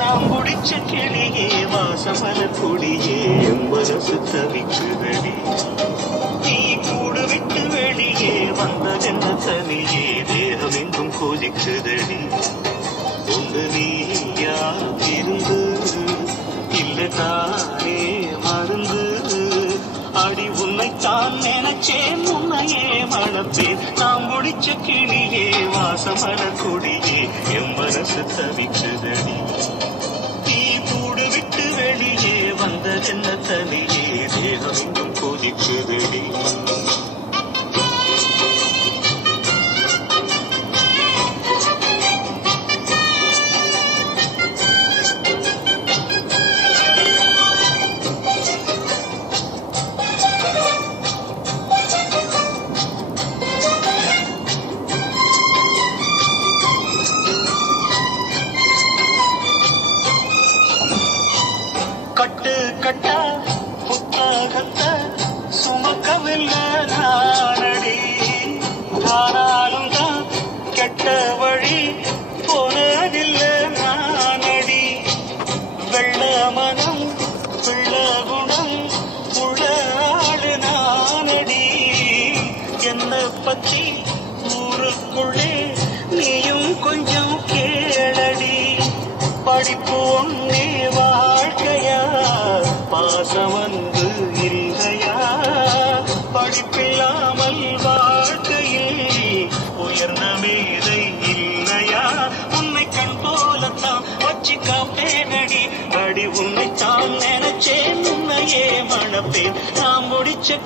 நாம் குடிச்ச கிளியே வாசமல கொடியே மனசு தவிக்குதடி நீ கூடு விட்டு வெளியே வந்ததென்ன தனியே தேகம் எங்கும் கொதிக்குதடி ஒன்று நீயா இருந்து இல்லை தானே மருந்து அடி உன்னைத்தான் நினைச்சேன் உன்னையே மணப்பேன் நாம் முடிச்ச கிளியே வாசமல கொடியே என் மனசு தவிக்குதடி நீ கூடு விட்டு வெளியே வந்ததென்ன தனியே தேகம் எங்கும் கொதிக்குதடி கட்டு கட்டா புத்தகத்தை சுமக்கவில்லை நானடி ஆனாலும் தான் கெட்ட வழி போனதில்லை நானடி வெள்ள மனம் பிள்ள குணம் உள்ள ஆளு நானடி என்னை பத்தி ஊருக்குள்ளே நீயும் கொஞ்சம் கேளடி படிப்பு ஒன்னே வாழ்க்கையா பாசம் வந்து இல்லையா படிப்பில்லாமல் வாழ்க்கையில் உயர்ந்த மேதை இல்லையா உன்னை கண் போலத்தான் வச்சுக்கா பேனடி அடி உன்னைத்தான் நினைச்சேன் உன்னையே மணப்பேன் நாம் முடிச்ச